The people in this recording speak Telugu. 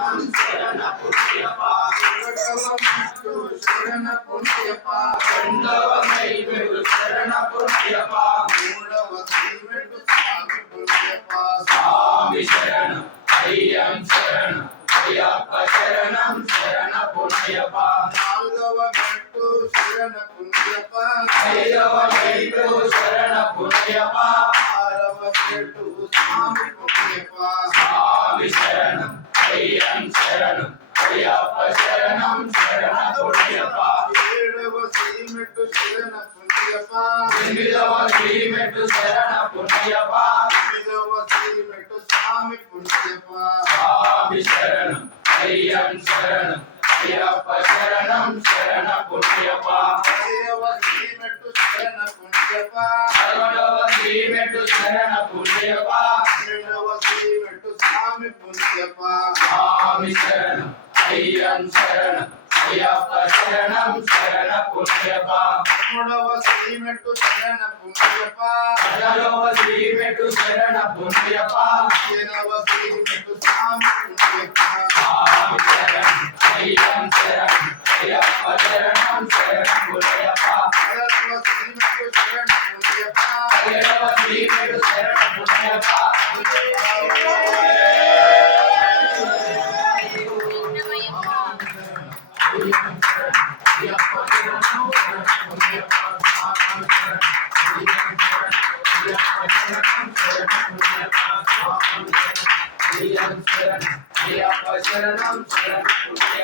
శరణ పుణ్యప శరణ పుణ్యప రెండవ మైమెట్టు శరణ పుణ్యప మూడవ మైమెట్టు స్వామి శరణం అయ్యం శరణం అయ్యప్ప శరణం శరణ పుణ్యప నాలుగవ మెట్టు శరణ పుణ్యప ఐదవ మెట్టు శరణ పుణ్యప ఆరవ మెట్టు స్వామి పుణ్యప స్వామి శరణం అయ్యం శరణం అయ్యప్ప శరణం శరణ పుణ్యప ఏడవ శ్రీమెట్టు శరణ పుణ్యప ఎనిమిదవ శ్రీమెట్టు శరణ పుణ్యప తొమ్మిదవ శ్రీమెట్టు స్వామి పుణ్యప స్వామి శరణం అయ్యం శరణం అయ్యప్ప శరణం శరణ పుణ్యప పదవ శ్రీమెట్టు శరణ పుణ్యప పదవ శ్రీమెట్టు శరణ పుణ్యప పన్నెండవ శ్రీమెట్టు స్వామి పుణ్యప స్వామి శరణం అయ్యం శరణం అయ్యప్ప శరణం శరణ పుణ్యప మూడవ శ్రీమెట్టు శరణ పుణ్యప పదవ శ్రీమెట్టు శరణ పుణ్యప పదిహేనవ శ్రీమెట్టు స్వామి పుణ్యప స్వామి శరణం అయ్యం శరణం అయ్యప్ప శరణం శరణ పుణ్యప పదవ శ్రీమెట్టు శరణ పుణ్యప పదిహేనవ శ్రీమెట్టు శరణ పుణ్యప శరణం శరణ పుణ్యప